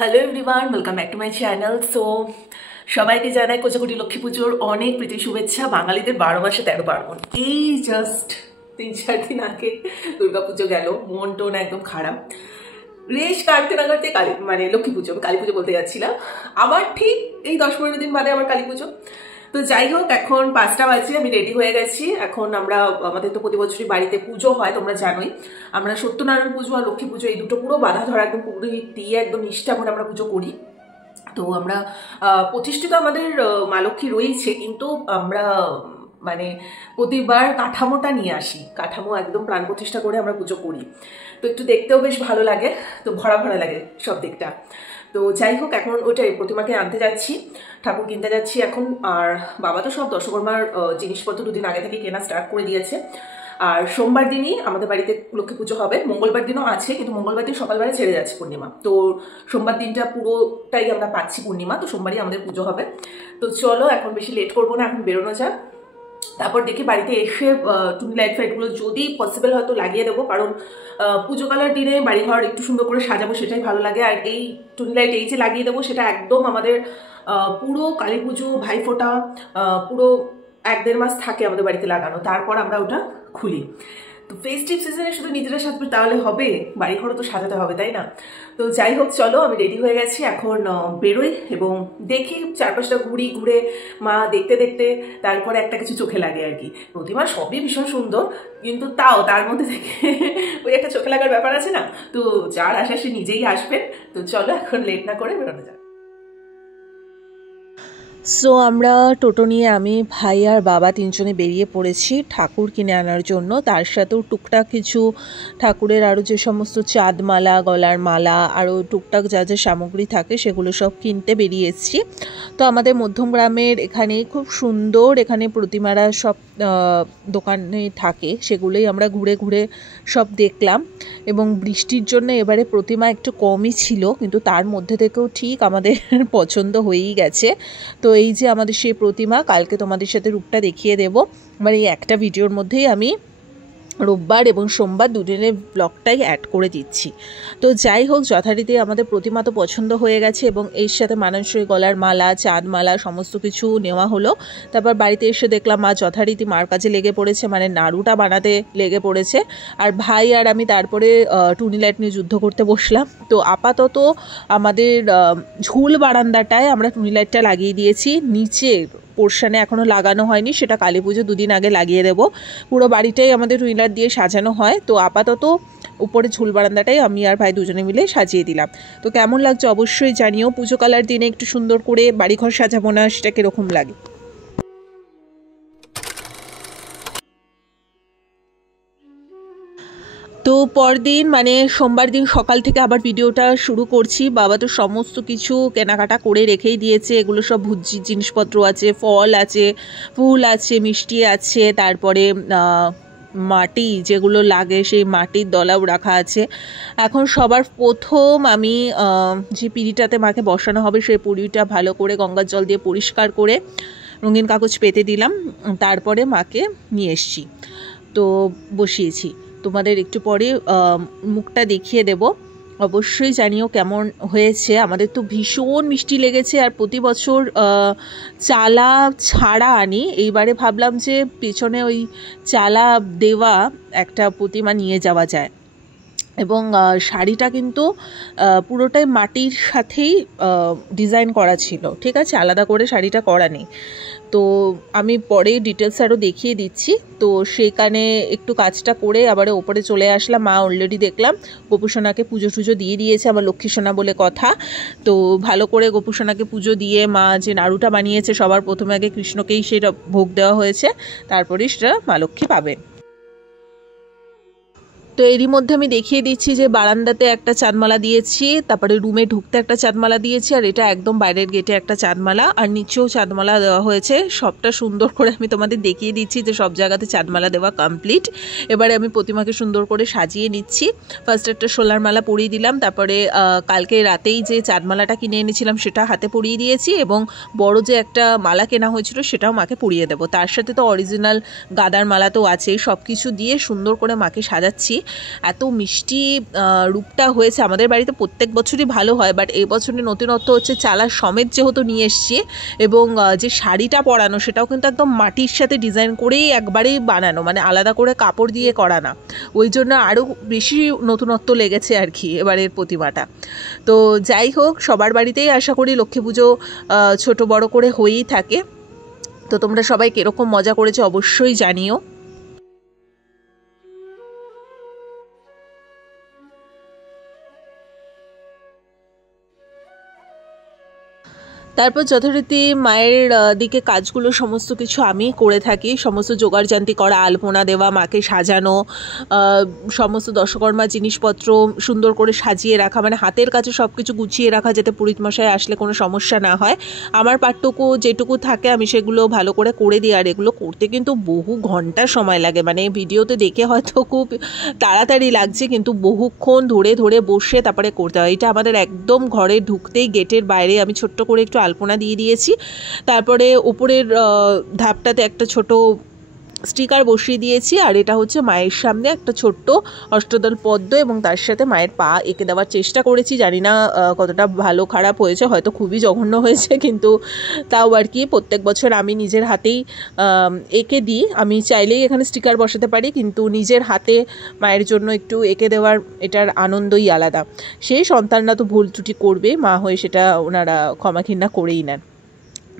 Hello everyone, welcome back to my channel. সবাইকে জানাই কোচাকুটি লক্ষ্মী পুজোর অনেক প্রীতি শুভেচ্ছা। বাঙালিদের 12 মাসে 13 পার্বণ। এই জাস্ট 3-4 দিন আগে দুর্গাপুজো গেল, মন টোন একদম খারাপ। রেশ কাটতে না কাটতে লক্ষ্মী পুজো, কালী পুজো বলতে যাচ্ছিলাম। আবার ঠিক এই 10-15 দিন বাদে আবার কালী পুজো। তো যাই হোক, এখন 5টা বাজে, আমি রেডি হয়ে গেছি। এখন আমাদের তো প্রতি বছরই বাড়িতে পুজো হয়, তোমরা জানোই। আমরা সত্যনারায়ণ পুজো আর লক্ষ্মী পুজো এই দুটো পুরো বাধা ধরা একদম পুরোহিত দিয়ে একদম নিষ্ঠা করে আমরা পুজো করি। তো আমরা প্রতিষ্ঠিত আমাদের মা লক্ষ্মী রয়েছে, কিন্তু আমরা প্রতিবার কাঠামোটা নিয়ে আসি, কাঠামো একদম প্রাণ প্রতিষ্ঠা করে আমরা পুজো করি। তো একটু দেখতেও বেশ ভালো লাগে, তো ভরা ভরা লাগে সব দিকটা। তো যাই হোক, এখন ওইটাই প্রতিমাকে আনতে যাচ্ছি, ঠাকুর কিনতে যাচ্ছি এখন। আর বাবা তো সব দশকর্মার জিনিসপত্র 2 দিন আগে থেকে কেনা স্টার্ট করে দিয়েছে। আর সোমবার দিনই আমাদের বাড়িতে লক্ষ্মী পুজো হবে। মঙ্গলবার দিনও আছে, কিন্তু মঙ্গলবার দিন সকালবেলা ছেড়ে যাচ্ছে পূর্ণিমা। তো সোমবার দিনটা পুরোটাই আমরা পাচ্ছি পূর্ণিমা, তো সোমবারই আমাদের পুজো হবে। তো চলো, এখন বেশি লেট করবো না, এখন বেরোনো যাক। তারপর দেখি বাড়িতে এসে টুনি লাইট ফাইটগুলো যদি পসিবল হয়তো লাগিয়ে দেবো, কারণ পুজো কালার দিনে বাড়িঘর একটু সুন্দর করে সাজাবো, সেটাই ভালো লাগে। আর এই টুনি লাইট এই যে লাগিয়ে দেবো, সেটা একদম আমাদের পুরো কালী পুজো, ভাইফোঁটা, পুরো 1-1.5 মাস থাকে আমাদের বাড়িতে লাগানো, তারপর আমরা ওটা খুলি। তো ফেস্টিভ সিজনে শুধু নিজেরা সাজবে তাহলে হবে, বাড়িঘরও তো সাজাতে হবে, তাই না? তো যাই হোক, চলো, আমি রেডি হয়ে গেছি, এখন বেরোই এবং দেখি চারপাশটা ঘুরে মা দেখতে দেখতে তারপরে একটা কিছু চোখে লাগে আর কি। প্রতিমা সবই ভীষণ সুন্দর, কিন্তু তাও তার মধ্যে থেকে ওই একটা চোখে লাগার ব্যাপার আছে না। তো যার আসা সে নিজেই আসবে। তো চলো, এখন লেট না করে বেরোনো যাক। সো আমরা টোটো নিয়ে আমি, ভাই আর বাবা 3জনে বেরিয়ে পড়েছি ঠাকুর কিনে আনার জন্য। তার সাথেও টুকটাক কিছু ঠাকুরের আরও যে সমস্ত চাঁদমালা, গলার মালা, আরও টুকটাক যা যা সামগ্রী থাকে সেগুলো সব কিনতে বেরিয়ে এসেছি। তো আমাদের মধ্যমগ্রামের এখানে খুব সুন্দর, এখানে প্রতিমারা সব দোকানে থাকে, সেগুলোই আমরা ঘুরে ঘুরে সব দেখলাম। এবং বৃষ্টির জন্য এবারে প্রতিমা একটু কমই ছিল, কিন্তু তার মধ্যে থেকেও ঠিক আমাদের পছন্দ হয়েই গেছে। তো এই যে আমাদের সেই প্রতিমা, কালকে তোমাদের সাথে রূপটা দেখিয়ে দেব। এই একটা ভিডিওর মধ্যেই আমি রোববার এবং সোমবার 2 দিনের ব্লগটাই অ্যাড করে দিচ্ছি। তো যাই হোক, যথারীতি আমাদের প্রতিমা তো পছন্দ হয়ে গেছে এবং এর সাথে মানানসই গলার মালা, চাঁদমালা সমস্ত কিছু নেওয়া হলো। তারপর বাড়িতে এসে দেখলাম মা যথারীতি মার কাজে লেগে পড়েছে, নাড়ুটা বানাতে লেগে পড়েছে। আর ভাই আর আমি তারপরে টুনি লাইট নিয়ে যুদ্ধ করতে বসলাম। তো আপাতত আমাদের ঝুল বারান্দাটায় আমরা টুনি লাইটটা লাগিয়ে দিয়েছি, নিচে পোর্শনে এখনও লাগানো হয়নি, সেটা কালী পুজো 2 দিন আগে লাগিয়ে দেবো। পুরো বাড়িটাই আমাদের টুনি লাইট দিয়ে সাজানো হয়। তো আপাতত উপরে ঝুল বারান্দাটাই আমি আর ভাই 2জনে মিলে সাজিয়ে দিলাম। তো কেমন লাগছে অবশ্যই জানিও। পুজো কালার দিনে একটু সুন্দর করে বাড়িঘর সাজাবো না, সেটা কীরকম লাগে। তো পরদিন সোমবার দিন সকাল থেকে আবার ভিডিওটা শুরু করছি। বাবা তো সমস্ত কিছু কেনাকাটা করে রেখেই দিয়েছে। এগুলো সব ভুজির জিনিসপত্র আছে, ফল আছে, ফুল আছে, মিষ্টি আছে, তারপরে মাটি যেগুলো লাগে সেই মাটির দলাও রাখা আছে। এখন সবার প্রথম আমি যে পিঁড়িটাতে মাকে বসানো হবে সেই পিঁড়িটা ভালো করে গঙ্গার জল দিয়ে পরিষ্কার করে রঙিন কাগজ পেতে দিলাম। তারপরে মাকে নিয়ে এসছি, তো বসিয়েছি। তোমাদের একটু পরে মুখটা দেখিয়ে দেব, অবশ্যই জানিও কেমন হয়েছে। আমাদের তো ভীষণ মিষ্টি লেগেছে। আর প্রতি বছর চালা ছাড়া আনি, এইবারে ভাবলাম যে পেছনে ওই চালা দেওয়া একটা প্রতিমা নিয়ে যাওয়া যায়। এবং শাড়িটা কিন্তু পুরোটাই মাটির সাথেই ডিজাইন করা ছিল, ঠিক আছে, আলাদা করে শাড়িটা করা নেই। তো আমি পরে ডিটেলস আরও দেখিয়ে দিচ্ছি। তো সেখানে একটু কাজটা করে আবার ওপরে চলে আসলাম। মা অলরেডি দেখলাম গোপুসোনাকে পুজো টুজো দিয়ে দিয়েছে, আমার লক্ষ্মীসোনা বলে কথা। তো ভালো করে গোপুসোনাকে পুজো দিয়ে মা যে নাড়ুটা বানিয়েছে, সবার প্রথমে আগে কৃষ্ণকেই সেটা ভোগ দেওয়া হয়েছে, তারপরে সেটা মা লক্ষ্মী পাবে। তো এরই মধ্যে আমি দেখিয়ে দিচ্ছি যে বারান্দাতে একটা চাঁদমালা দিয়েছি, তারপরে রুমে ঢুকতে একটা চাঁদমালা দিয়েছি, আর এটা একদম বাইরের গেটে একটা চাঁদমালা, আর নিচেও চাঁদমালা দেওয়া হয়েছে। সবটা সুন্দর করে আমি তোমাদের দেখিয়ে দিচ্ছি যে সব জায়গাতে চাঁদমালা দেওয়া কমপ্লিট। এবারে আমি প্রতিমাকে সুন্দর করে সাজিয়ে নিচ্ছি। ফার্স্ট একটা সোলার মালা পরিয়ে দিলাম, তারপরে কালকে রাতেই যে চাঁদমালাটা কিনে এনেছিলাম সেটা হাতে পরিয়ে দিয়েছি, এবং বড় যে একটা মালা কেনা হয়েছিল সেটাও মাকে পরিয়ে দেবো। তার সাথে তো অরিজিনাল গাদার মালা তো আছেই। সব কিছু দিয়ে সুন্দর করে মাকে সাজাচ্ছি। এত মিষ্টি রূপটা হয়েছে। আমাদের বাড়িতে প্রত্যেক বছরই ভালো হয়, বাট এই বছরের নতুনত্ব হচ্ছে চালা সমেত যেহেতু নিয়ে এসছি, এবং যে শাড়িটা পরানো সেটাও কিন্তু একদম মাটির সাথে ডিজাইন করেই একবারেই বানানো, মানে আলাদা করে কাপড় দিয়ে করা না। ওই জন্য আরও বেশি নতুনত্ব লেগেছে আর কি এবারের প্রতিমাটা। তো যাই হোক, সবার বাড়িতেই আশা করি লক্ষ্মী পুজো ছোট বড় করে হয়েই থাকে। তো তোমরা সবাই কিরকম মজা করেছো অবশ্যই জানিও। তারপর যথারীতি মায়ের দিকে কাজগুলো সমস্ত কিছু আমি করে থাকি, সমস্ত জোগাড়জান্তি করা, আলপনা দেওয়া, মাকে সাজানো, সমস্ত দশকর্মা জিনিসপত্র সুন্দর করে সাজিয়ে রাখা, মানে হাতের কাছে সব কিছু গুছিয়ে রাখা যাতে পুরোহিত মশাই আসলে কোনো সমস্যা না হয়। আমার পাটটুকু যেটুকু থাকে আমি সেগুলো ভালো করে করে দিই। আর এগুলো করতে কিন্তু বহু ঘন্টা সময় লাগে, মানে ভিডিওতে দেখে হয়তো খুব তাড়াতাড়ি লাগছে, কিন্তু বহুক্ষণ ধরে ধরে বসে তারপরে করতে হয়। এটা আমাদের একদম ঘরে ঢুকতেই গেটের বাইরে আমি ছোট্ট করে একটু আলপনা দিয়ে দিয়েছি। তারপরে উপরের ধাপটাতে একটা ছোট স্টিকার বসিয়ে দিয়েছি। আর এটা হচ্ছে মায়ের সামনে একটা ছোট্ট অষ্টদল পদ্ম, এবং তার সাথে মায়ের পা এঁকে দেওয়ার চেষ্টা করেছি। জানি না কতটা ভালো খারাপ হয়েছে, হয়তো খুবই জঘন্য হয়েছে, কিন্তু তাও আর কি প্রত্যেক বছর আমি নিজের হাতেই এঁকে দিই। আমি চাইলেই এখানে স্টিকার বসাতে পারি, কিন্তু নিজের হাতে মায়ের জন্য একটু এঁকে দেওয়ার এটার আনন্দই আলাদা। সেই সন্তানরা তো ভুল ত্রুটি করবে, মা হয়ে সেটা ওনারা ক্ষমাঘৃণা করেই নেন।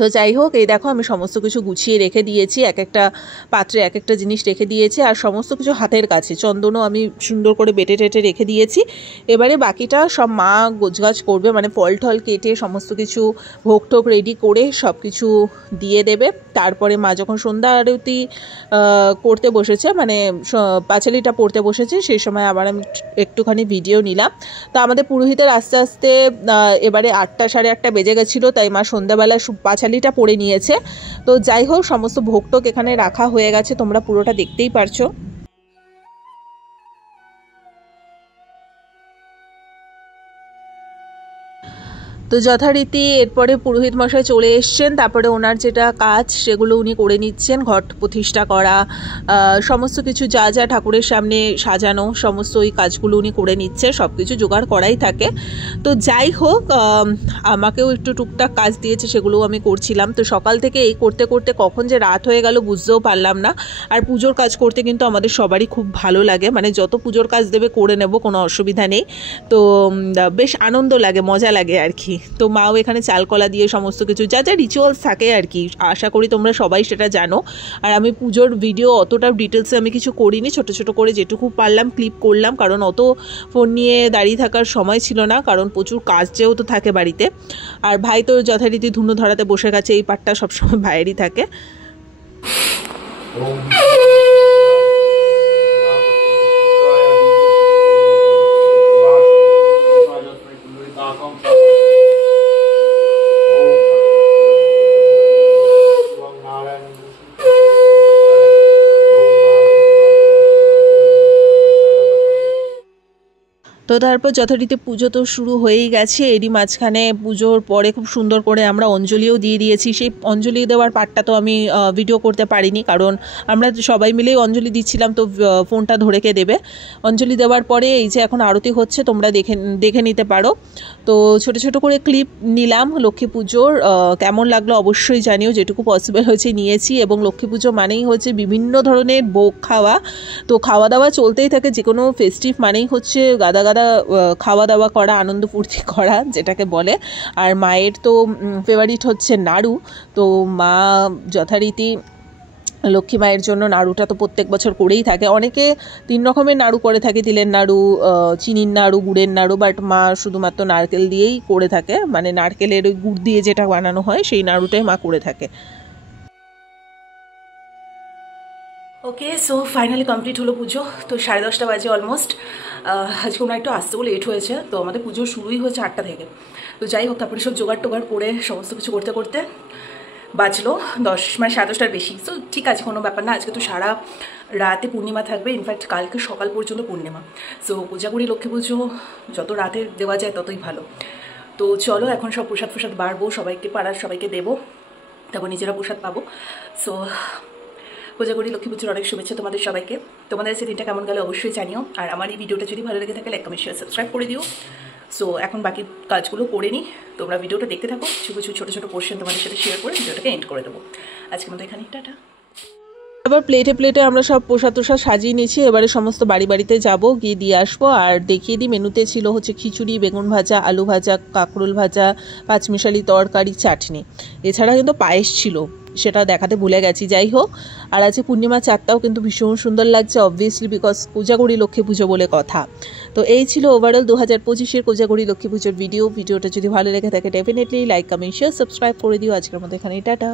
তো যাই হোক, এই দেখো আমি সমস্ত কিছু গুছিয়ে রেখে দিয়েছি, এক একটা পাত্রে এক একটা জিনিস রেখে দিয়েছি, আর সমস্ত কিছু হাতের কাছে চন্দনও আমি সুন্দর করে বেটে টেটে রেখে দিয়েছি। এবারে বাকিটা সব মা গোছগাছ করবে, মানে ফল টল কেটে সমস্ত কিছু ভোগ টোগ রেডি করে সব কিছু দিয়ে দেবে। তারপরে মা যখন সন্ধ্যা আরতি করতে বসেছে, মানে পাঁচালিটা পড়তে বসেছে, সেই সময় আবার আমি একটুখানি ভিডিও নিলাম। তো আমাদের পুরোহিতের আস্তে আস্তে এবারে 8টা সাড়ে 8টা বেজে গেছিলো, তাই মা সন্ধ্যাবেলা পাঁচালিটা পড়ে নিয়েছে। তো যাই হোক, সমস্ত ভোগটোক এখানে রাখা হয়ে গেছে, তোমরা পুরোটা দেখতেই পারছো। তো যথারীতি এরপরে পুরোহিত মশাই চলে এসছেন, তারপরে ওনার যেটা কাজ সেগুলো উনি করে নিচ্ছেন, ঘট প্রতিষ্ঠা করা, সমস্ত কিছু যা যা ঠাকুরের সামনে সাজানো, সমস্ত ওই কাজগুলো উনি করে নিচ্ছে, সব কিছু জোগাড় করাই থাকে। তো যাই হোক, আমাকেও একটু টুকটাক কাজ দিয়েছে, সেগুলোও আমি করছিলাম। তো সকাল থেকে এই করতে করতে কখন যে রাত হয়ে গেল বুঝতেও পারলাম না। আর পুজোর কাজ করতে কিন্তু আমাদের সবারই খুব ভালো লাগে, মানে যত পুজোর কাজ দেবে করে নেব, কোনো অসুবিধা নেই। তো বেশ আনন্দ লাগে, মজা লাগে আর কি। তো মাও এখানে চালকলা দিয়ে সমস্ত কিছু যা যা রিচুয়ালস থাকে আর কি, আশা করি তোমরা সবাই সেটা জানো। আর আমি পুজোর ভিডিও অতটা ডিটেলসে আমি কিছু করিনি, ছোট ছোট করে যেটুকু পারলাম ক্লিপ করলাম, কারণ অত ফোন নিয়ে দাঁড়িয়ে থাকার সময় ছিল না, কারণ প্রচুর কাজ যেহেতু থাকে বাড়িতে। আর ভাই তো যথারীতি ধুনো ধরাতে বসে গেছে, এই পাটটা সবসময় ভাইয়েরই থাকে। তো তারপর যথারীতি পুজো তো শুরু হয়েই গেছে, এরই মাঝখানে পুজোর পরে খুব সুন্দর করে আমরা অঞ্জলিও দিয়ে দিয়েছি। সেই অঞ্জলি দেওয়ার পার্টটা তো আমি ভিডিও করতে পারিনি, কারণ আমরা সবাই মিলেই অঞ্জলি দিচ্ছিলাম, তো ফোনটা ধরে কে দেবে। অঞ্জলি দেওয়ার পরে এই যে এখন আরতি হচ্ছে, তোমরা দেখে নিতে পারো। তো ছোট ছোট করে ক্লিপ নিলাম লক্ষ্মী পুজোর, কেমন লাগলো অবশ্যই জানিও, যেটুকু পসিবল হয়েছে নিয়েছি। এবং লক্ষ্মী পুজো মানেই হচ্ছে বিভিন্ন ধরনের ভোগ খাওয়া, তো খাওয়া দাওয়া চলতেই থাকে, যে কোনো ফেস্টিভ মানেই হচ্ছে গাদা গাদা খাওয়া দাওয়া করা, আনন্দ ফুর্তি করা যেটাকে বলে। আর মায়ের তো ফেভারিট হচ্ছে নাড়ু, তো মা যথারীতি লক্ষ্মী মায়ের জন্য নাড়ুটা তো প্রত্যেক বছর করেই থাকে। অনেকে 3 রকমের নাড়ু করে থাকে, তিলের নাড়ু, চিনির নাড়ু, গুড়ের নাড়ু, বাট মা শুধুমাত্র নারকেল দিয়েই করে থাকে, মানে নারকেলের ওই গুড় দিয়ে যেটা বানানো হয় সেই নাড়ুটাই মা করে থাকে। ওকে, সো ফাইনালি কমপ্লিট হলো পুজো। তো 10:30 বাজে অলমোস্ট। আজকে ওনার একটু আসতেও লেট হয়েছে, তো আমাদের পুজো শুরুই হয়েছে 8টা থেকে। তো যাই হোক, তারপরে সব জোগাড় টোগাড় করে সমস্ত কিছু করতে করতে বাজলো 10, মানে 10:30টার বেশি। সো ঠিক আছে, কোনো ব্যাপার না, আজকে তো সারা রাতে পূর্ণিমা থাকবে, ইনফ্যাক্ট কালকে সকাল পর্যন্ত পূর্ণিমা। সো পূজা করি, লক্ষ্মী পুজো যত রাতে দেওয়া যায় ততই ভালো। তো চলো এখন সব প্রসাদ বাড়বো, সবাইকে পাড়ার সবাইকে দেবো, তারপর নিজেরা প্রসাদ পাবো। সো কোজাগরি লক্ষ্মী পুজোর অনেক শুভেচ্ছা তোমাদের সবাইকে। তোমাদের আজকে দিনটা কেমন গেল অবশ্যই জানিও। আর আমার এই ভিডিওটা যদি ভালো লেগে থাকে লাইক কমেন্ট শেয়ার সাবস্ক্রাইব করে দিও। সো এখন বাকি কাজগুলো করে নিই, তোমরা ভিডিওটা দেখতে থাকো। কিছু কিছু ছোটো ছোটো পোর্শন তোমাদের সাথে শেয়ার করে ভিডিওটাকে এন্ড করে দেবো। আজকের মতো এখানেই, টাটা। এবার প্লেটে প্লেটে আমরা সব প্রসাদ টোসাদ সাজিয়ে নিয়েছি। এবারে সমস্ত বাড়ি বাড়িতে যাবো, গিয়ে দিয়ে আসবো। আর দেখিয়ে দিই, মেনুতে ছিল হচ্ছে খিচুড়ি, বেগুন ভাজা, আলু ভাজা, কাঁকরোল ভাজা, পাঁচমিশালি তরকারি, চাটনি। এছাড়া কিন্তু পায়েস ছিল, সেটা দেখাতে ভুলে গেছি। যাই হোক, আর আছে পূর্ণিমা চাঁদটাও কিন্তু ভীষণ সুন্দর লাগছে, অবভিয়াসলি বিকজ কোজাগরি লক্ষ্মী পুজো বলে কথা। তো এই ছিল ওভারঅল 2025-এর কোজাগরি লক্ষ্মী পুজোর ভিডিওটা যদি ভালো লেগে থাকে definitely like comment share subscribe করে দিও। আজকের মতো এখানেই, টাটা।